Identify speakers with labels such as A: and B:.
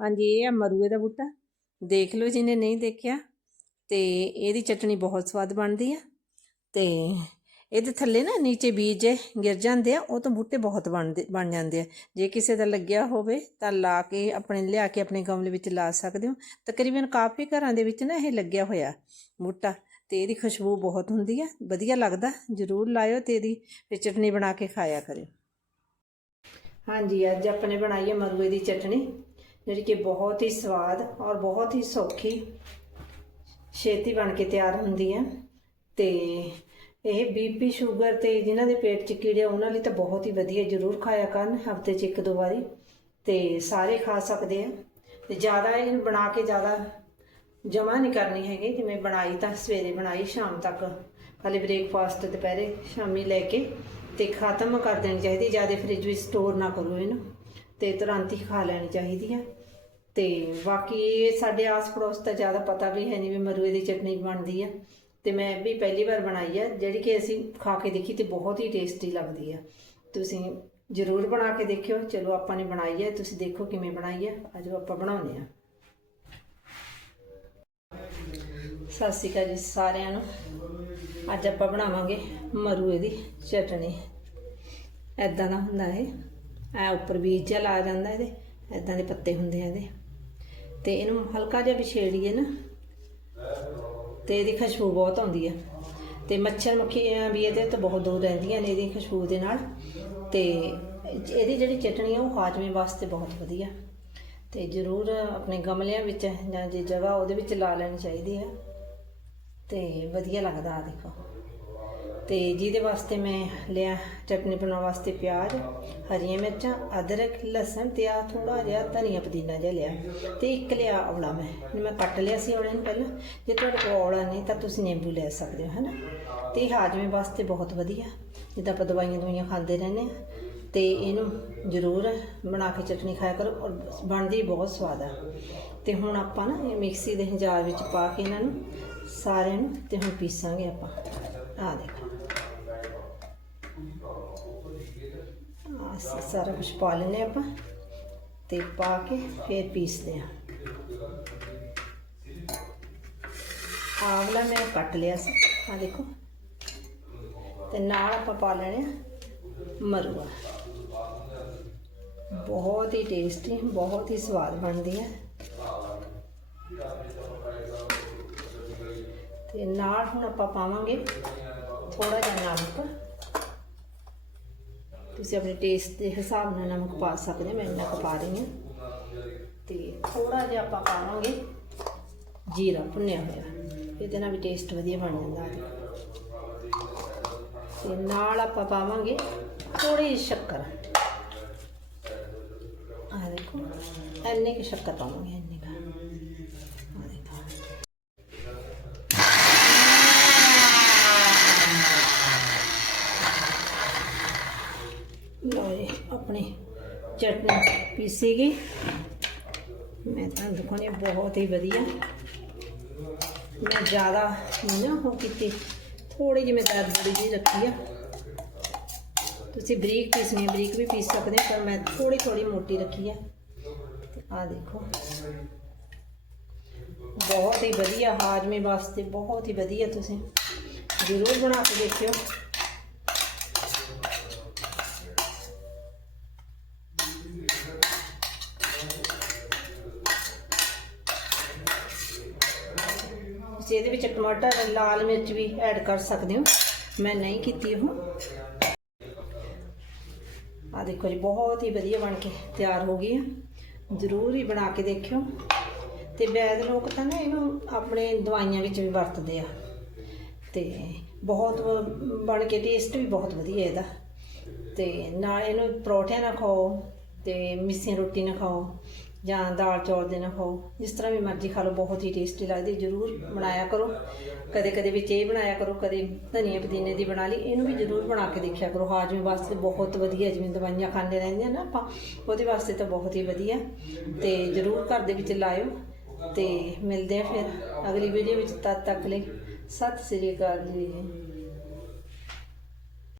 A: ਹਾਂਜੀ, ਇਹ ਆ ਮਰੂਏ ਦਾ ਬੂਟਾ। ਦੇਖ ਲਓ ਜਿਹਨੇ ਨਹੀਂ ਦੇਖਿਆ। ਤੇ ਇਹਦੀ ਚਟਣੀ ਬਹੁਤ ਸਵਾਦ ਬਣਦੀ ਆ। ਤੇ ਇਹਦੇ ਥੱਲੇ ਨਾ ਨੀਚੇ ਬੀਜ ਜੇ ਗਿਰ ਜਾਂਦੇ ਆ, ਉਹ ਤੋਂ ਬੂਟੇ ਬਹੁਤ ਬਣਦੇ, ਬਣ ਜਾਂਦੇ ਆ। ਜੇ ਕਿਸੇ ਦਾ ਲੱਗਿਆ ਹੋਵੇ, ਤਾਂ ਲਾ ਕੇ ਆਪਣੇ, ਲਿਆ ਕੇ ਆਪਣੇ ਗਮਲੇ ਵਿੱਚ ਲਾ ਸਕਦੇ ਹੋ। ਤਕਰੀਬਨ ਕਾਫੀ ਘਰਾਂ ਦੇ ਵਿੱਚ ਨਾ ਇਹ ਲੱਗਿਆ ਹੋਇਆ ਬੂਟਾ। ਤੇ ਇਹਦੀ ਖੁਸ਼ਬੂ ਬਹੁਤ ਹੁੰਦੀ ਆ। ਵਧੀਆ ਲੱਗਦਾ। ਜਰੂਰ ਲਾਇਓ ਤੇ ਇਹਦੀ ਫਿਰ ਚਟਨੀ ਬਣਾ ਕੇ ਖਾਇਆ ਕਰਿਓ। ਹਾਂਜੀ, ਅੱਜ ਆਪਣੇ ਬਣਾਈ ਹੈ ਮਰੂਏ ਦੀ ਚਟਨੀ ਜਿਹੜੀ ਕਿ ਬਹੁਤ ਹੀ ਸਵਾਦ ਔਰ ਬਹੁਤ ਹੀ ਸੌਖੀ ਛੇਤੀ ਬਣ ਕੇ ਤਿਆਰ ਹੁੰਦੀ ਹੈ। ਤੇ ਇਹ ਬੀਪੀ ਸ਼ੂਗਰ ਤੇ ਜਿਨ੍ਹਾਂ ਦੇ ਪੇਟ 'ਚ ਕੀੜੇ ਉਹਨਾਂ ਲਈ ਤਾਂ ਬਹੁਤ ਹੀ ਵਧੀਆ, ਜਰੂਰ ਖਾਇਆ ਕਰਨ ਹਫ਼ਤੇ 'ਚ ਇੱਕ ਦੋ ਵਾਰੀ। ਤੇ ਸਾਰੇ ਖਾ ਸਕਦੇ ਆ। ਤੇ ਜ਼ਿਆਦਾ ਇਹਨੂੰ ਬਣਾ ਕੇ ਜ਼ਿਆਦਾ ਜਮਾ ਨਹੀਂ ਕਰਨੀ ਹੈਗੀ। ਜਿਵੇਂ ਬਣਾਈ ਤਾਂ ਸਵੇਰੇ ਬਣਾਈ, ਸ਼ਾਮ ਤੱਕ ਖਾਲੀ ਬ੍ਰੇਕਫਾਸਟ ਦੁਪਹਿਰੇ, ਸ਼ਾਮੀ ਲੈ ਕੇ ਤੇ ਖਤਮ ਕਰ ਦੇਣੀ ਚਾਹੀਦੀ। ਜ਼ਿਆਦਾ ਫ੍ਰਿਜ ਵਿੱਚ ਸਟੋਰ ਨਾ ਕਰੋ ਇਹਨੂੰ। ਤੇ ਤੁਰੰਤ ਹੀ ਖਾ ਲੈਣੀ ਚਾਹੀਦੀ ਆ ਤੇ ਬਾਕੀ ਇਹ ਸਾਡੇ ਆਸ ਪੜੋਸ ਤਾਂ ਜ਼ਿਆਦਾ ਪਤਾ ਵੀ ਹੈ ਨਹੀਂ ਵੀ ਮਰੂਏ ਦੀ ਚਟਨੀ ਬਣਦੀ ਆ। ਤੇ ਮੈਂ ਵੀ ਪਹਿਲੀ ਵਾਰ ਬਣਾਈ ਆ, ਜਿਹੜੀ ਕਿ ਅਸੀਂ ਖਾ ਕੇ ਦੇਖੀ ਤੇ ਬਹੁਤ ਹੀ ਟੇਸਟੀ ਲੱਗਦੀ ਆ। ਤੁਸੀਂ ਜ਼ਰੂਰ ਬਣਾ ਕੇ ਦੇਖਿਓ, ਚਲੋ ਆਪਾਂ ਨੇ ਬਣਾਈ ਹੈ ਤੁਸੀਂ ਦੇਖੋ ਕਿਵੇਂ ਬਣਾਈ ਹੈ ਅਜੋ ਆਪਾਂ ਬਣਾਉਂਦੇ ਆ। ਸਤਿ ਸ਼੍ਰੀ ਅਕਾਲ ਜੀ ਸਾਰਿਆਂ ਨੂੰ। ਅੱਜ ਆਪਾਂ ਬਣਾਵਾਂਗੇ ਮਰੂਏ ਦੀ ਚਟਣੀ ਐਦਾਂ ਦਾ ਹੁੰਦਾ ਇਹ। ਐ ਉੱਪਰ ਬੀਜ ਜਿਹਾ ਲਾ ਜਾਂਦਾ ਇਹਦੇ ਐਦਾਂ ਦੇ ਪੱਤੇ ਹੁੰਦੇ ਆ ਇਹਦੇ। ਤੇ ਇਹਨੂੰ ਹਲਕਾ ਜਿਹਾ ਵਿਛੇੜੀਏ ਨਾ। ਤੇ ਇਹਦੀ ਖੁਸ਼ਬੂ ਬਹੁਤ ਆਉਂਦੀ ਆ। ਤੇ ਮੱਛਰ ਮੱਖੀਆਂ ਵੀ ਇਹਦੇ ਤੋਂ ਬਹੁਤ ਦੂਰ ਰਹਿੰਦੀਆਂ ਨੇ ਇਹਦੀ ਖੁਸ਼ਬੂ ਦੇ ਨਾਲ। ਤੇ ਇਹਦੀ ਜਿਹੜੀ ਚਟਣੀ ਆ, ਉਹ ਹਾਜ਼ਮੇ ਵਾਸਤੇ ਬਹੁਤ ਵਧੀਆ। ਤੇ ਜ਼ਰੂਰ ਆਪਣੇ ਗਮਲਿਆਂ ਵਿੱਚ ਜਾਂ ਜੇ ਜਗ੍ਹਾ ਉਹਦੇ ਵਿੱਚ ਲਾ ਲੈਣੀ ਚਾਹੀਦੀ ਆ। ਤੇ ਵਧੀਆ ਲੱਗਦਾ ਆ, ਦੇਖੋ। ਤੇ ਜਿਹਦੇ ਵਾਸਤੇ ਮੈਂ ਲਿਆ ਚਟਨੀ ਬਣਾਉਣ ਵਾਸਤੇ ਪਿਆਜ਼, ਹਰੀਆਂ ਮਿਰਚਾਂ, ਅਦਰਕ, ਲਸਣ ਤੇ ਆ ਥੋੜਾ ਜਿਹਾ ਧਨੀਆ ਪੁਦੀਨਾ ਜਿਹਾ ਲਿਆ। ਤੇ ਇੱਕ ਲਿਆ ਔਲਾ ਮੈਂ ਇਹਨੂੰ ਮੈਂ ਕੱਟ ਲਿਆ ਸੀ ਔਲੇ ਨੂੰ ਪਹਿਲਾਂ। ਜੇ ਤੁਹਾਡੇ ਕੋਲ ਔਲਾ ਨਹੀਂ ਤਾਂ ਤੁਸੀਂ ਨਿੰਬੂ ਲੈ ਸਕਦੇ ਹੋ, ਹਨਾ? ਤੇ ਇਹ ਹਾਜ਼ਮੇ ਵਾਸਤੇ ਬਹੁਤ ਵਧੀਆ। ਜਿੱਦਾਂ ਆਪਾਂ ਦਵਾਈਆਂ ਦਵਾਈਆਂ ਖਾਂਦੇ ਰਹਿੰਦੇ ਆ ਤੇ ਇਹਨੂੰ ਜ਼ਰੂਰ ਬਣਾ ਕੇ ਚਟਨੀ ਖਾਇਆ ਕਰੋ ਔਰ ਬਣਦੀ ਬਹੁਤ ਸਵਾਦ ਆ। ਤੇ ਹੁਣ ਆਪਾਂ ਨਾ ਇਹ ਮਿਕਸੀ ਦੇ ਜਾਰ ਵਿੱਚ ਪਾ ਕੇ ਇਹਨਾਂ ਨੂੰ ਸਾਰਿਆਂ ਨੂੰ ਤੇ ਹੁਣ ਪੀਸਾਂਗੇ ਆਪਾਂ। ਆ ਦੇਖੋ। ਆਹ ਸਾਰਾ ਕੁਝ ਪਾ ਲੈਨੇ ਆਪਾਂ ਤੇ ਪਾ ਕੇ ਫੇਰ ਪੀਸਦੇ ਆ ਆਵਲਾ ਮੈਂ ਕੱਟ ਲਿਆ ਸੀ ਆ ਦੇਖੋ। ਤੇ ਨਾਲ ਆਪਾਂ ਪਾ ਲੈਣੇ ਆ ਮਰੂਆ। ਬਹੁਤ ਹੀ ਟੇਸਟੀ ਬਹੁਤ ਹੀ ਸਵਾਦ ਬਣਦੀ ਹੈ। ਤੇ ਨਾਲ ਹੁਣ ਆਪਾਂ ਪਾਵਾਂਗੇ ਥੋੜਾ ਜਿਹਾ ਨਮਕ। ਤੁਸੀਂ ਆਪਣੇ ਟੇਸਟ ਦੇ ਹਿਸਾਬ ਨਾਲ ਨਮਕ ਪਾ ਸਕਦੇ ਹੋ, ਮੈਂ ਇੰਨਾ ਕੁ ਪਾ ਰਹੀ ਹਾਂ। ਤੇ ਥੋੜਾ ਜਿਹਾ ਆਪਾਂ ਪਾਵਾਂਗੇ ਜੀਰਾ ਭੁੰਨਿਆ ਹੋਇਆ। ਇਹਦੇ ਨਾਲ ਵੀ ਟੇਸਟ ਵਧੀਆ ਬਣ ਜਾਂਦਾ ਹੈ ਤੇ ਨਾਲ ਆਪਾਂ ਪਾਵਾਂਗੇ ਥੋੜੀ ਜਿਹੀ ਸ਼ੱਕਰ। ਆ ਦੇਖੋ, ਇੰਨੇ ਕੁ ਸ਼ੱਕਰ ਪਾਵਾਂਗੇ, ਇੰਨੇ ਕੁ ਆ ਦੇਖੋ ਲਓ ਜੀ ਆਪਣੇ ਚਟਨੀ ਪੀਸੀ ਗਈ ਮੈਂ ਤਾਂ ਦਿਖਾਉਣੀ ਬਹੁਤ ਹੀ ਵਧੀਆ। ਮੈਂ ਜ਼ਿਆਦਾ ਨਾ ਉਹ ਕੀਤੀ। ਥੋੜੀ ਜਿਹੀ ਮੈਂ ਦਰਦੜੀ ਜੀ ਰੱਖੀ ਆ। ਤੁਸੀਂ ਬਰੀਕ ਪੀਸਣੀ ਬਰੀਕ ਵੀ ਪੀਸ ਸਕਦੇ ਹੋ, ਪਰ ਮੈਂ ਥੋੜੀ ਥੋੜੀ ਮੋਟੀ ਰੱਖੀ ਆ। ਤੇ ਆ ਦੇਖੋ। ਬਹੁਤ ਹੀ ਵਧੀਆ ਹਾਜ਼ਮੇ ਵਾਸਤੇ, ਬਹੁਤ ਹੀ ਵਧੀਆ ਤੁਸੀਂ ਜ਼ਰੂਰ ਬਣਾ ਕੇ ਦੇਖਿਓ। ਤੁਸੀਂ ਇਹਦੇ ਵਿੱਚ ਟਮਾਟਰ, ਲਾਲ ਮਿਰਚ ਵੀ ਐਡ ਕਰ ਸਕਦੇ ਹੋ। ਮੈਂ ਨਹੀਂ ਕੀਤੀ ਉਹ। ਆ ਦੇਖੋ ਜੀ, ਬਹੁਤ ਹੀ ਵਧੀਆ ਬਣ ਕੇ ਤਿਆਰ ਹੋ ਗਈ ਹੈ ਜ਼ਰੂਰ ਹੀ ਬਣਾ ਕੇ ਦੇਖਿਓ। ਤੇ ਵੈਦ ਲੋਕ ਤਾਂ ਨਾ ਇਹਨੂੰ ਆਪਣੇ ਦਵਾਈਆਂ ਵਿੱਚ ਵੀ ਵਰਤਦੇ ਆ। ਤੇ ਬਹੁਤ ਬਣ ਕੇ ਟੇਸਟ ਵੀ ਬਹੁਤ ਵਧੀਆ ਇਹਦਾ। ਤੇ ਨਾਲ ਇਹਨੂੰ ਪਰੌਠਿਆਂ ਨਾਲ ਖਾਓ, ਤੇ ਮਿੱਸੀਆਂ ਰੋਟੀ ਨਾਲ ਖਾਓ। ਜਾਂ ਦਾਲ ਚੌਲ ਦੇ ਨਾਲ ਖਾਓ। ਜਿਸ ਤਰ੍ਹਾਂ ਵੀ ਮਰਜ਼ੀ ਖਾ ਲਓ, ਬਹੁਤ ਹੀ ਟੇਸਟੀ ਲੱਗਦੀ ਜ਼ਰੂਰ ਬਣਾਇਆ ਕਰੋ। ਕਦੇ ਕਦੇ ਵਿੱਚ ਇਹ ਬਣਾਇਆ ਕਰੋ, ਕਦੇ ਧਨੀਆ ਪੁਦੀਨੇ ਦੀ ਬਣਾ ਲਈ, ਇਹਨੂੰ ਵੀ ਜ਼ਰੂਰ ਬਣਾ ਕੇ ਦੇਖਿਆ ਕਰੋ। ਹਾਜ਼ਮੇ ਵਾਸਤੇ ਬਹੁਤ ਵਧੀਆ ਜਿਵੇਂ ਦਵਾਈਆਂ ਖਾਂਦੇ ਰਹਿੰਦੇ ਆ ਨਾ ਆਪਾਂ, ਉਹਦੇ ਵਾਸਤੇ ਤਾਂ ਬਹੁਤ ਹੀ ਵਧੀਆ। ਤੇ ਜ਼ਰੂਰ ਘਰ ਦੇ ਵਿੱਚ ਲਾਇਓ। ਤੇ ਮਿਲਦੇ ਆ ਫਿਰ ਅਗਲੀ ਵੀਡੀਓ ਵਿੱਚ, ਤਦ ਤੱਕ ਲਈ ਸਤਿ ਸ੍ਰੀ ਅਕਾਲ ਜੀ।